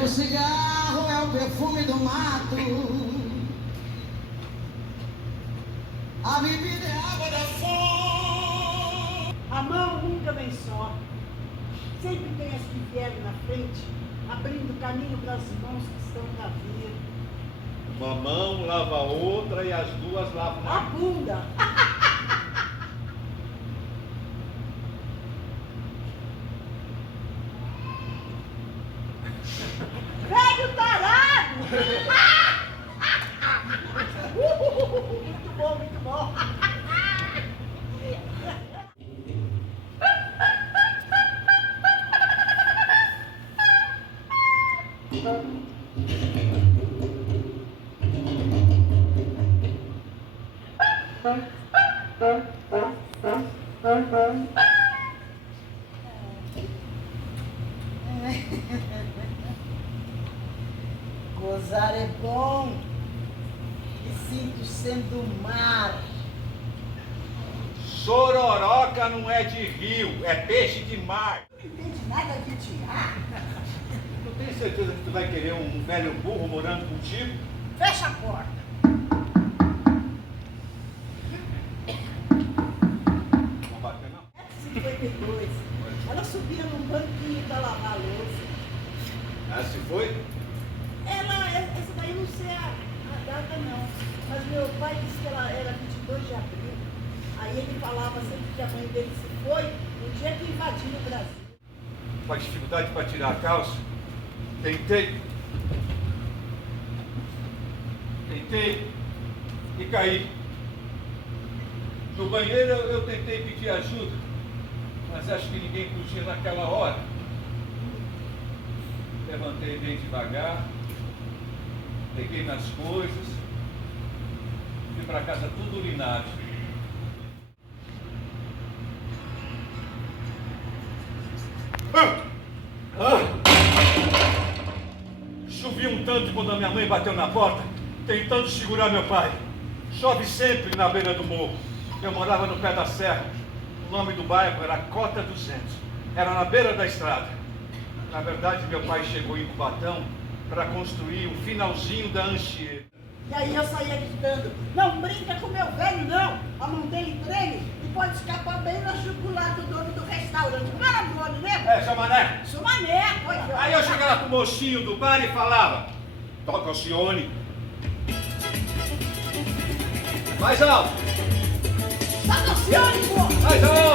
Meu cigarro é o perfume do mato. A bebida é água da fonte. A mão nunca vem só. Sempre tem as que vierem na frente, abrindo caminho para as mãos que estão na vida. Uma mão lava a outra e as duas lavam A bunda. Velho tarado! Muito bom, muito bom. Gozar é bom. Me sinto sendo mar. Sororoca não é de rio, é peixe de mar. Não entende nada de teatro. Tu tem certeza que tu vai querer um velho burro morando contigo? Fecha a porta. Não bater não? 52. Ela subia num banquinho para lavar a louça. Ah, se foi? Essa daí não sei a data não. Mas meu pai disse que ela era 22 de abril. Aí ele falava sempre que a mãe dele se foi no dia que invadiu o Brasil. Com dificuldade para tirar a calça? Tentei e caí. No banheiro eu tentei pedir ajuda, mas acho que ninguém podia naquela hora. Levantei bem devagar, peguei nas coisas, fui para casa tudo urinado. Chovia um tanto quando a minha mãe bateu na porta, tentando segurar meu pai. Chove sempre na beira do morro. Eu morava no pé da serra. O nome do bairro era Cota 200. Era na beira da estrada. Na verdade, meu pai chegou em Cubatão para construir o finalzinho da Anchieta. E aí eu saía gritando, não brinca com meu velho não, a mão dele treme e pode escapar bem na jugular do dono do restaurante. Não era o nome mesmo? É, seu Mané. Seu Mané, foi. Aí eu chegava pro mocinho do bar e falava, toca o Cione. Mais alto. Tá no senhor, pô! Mais alto.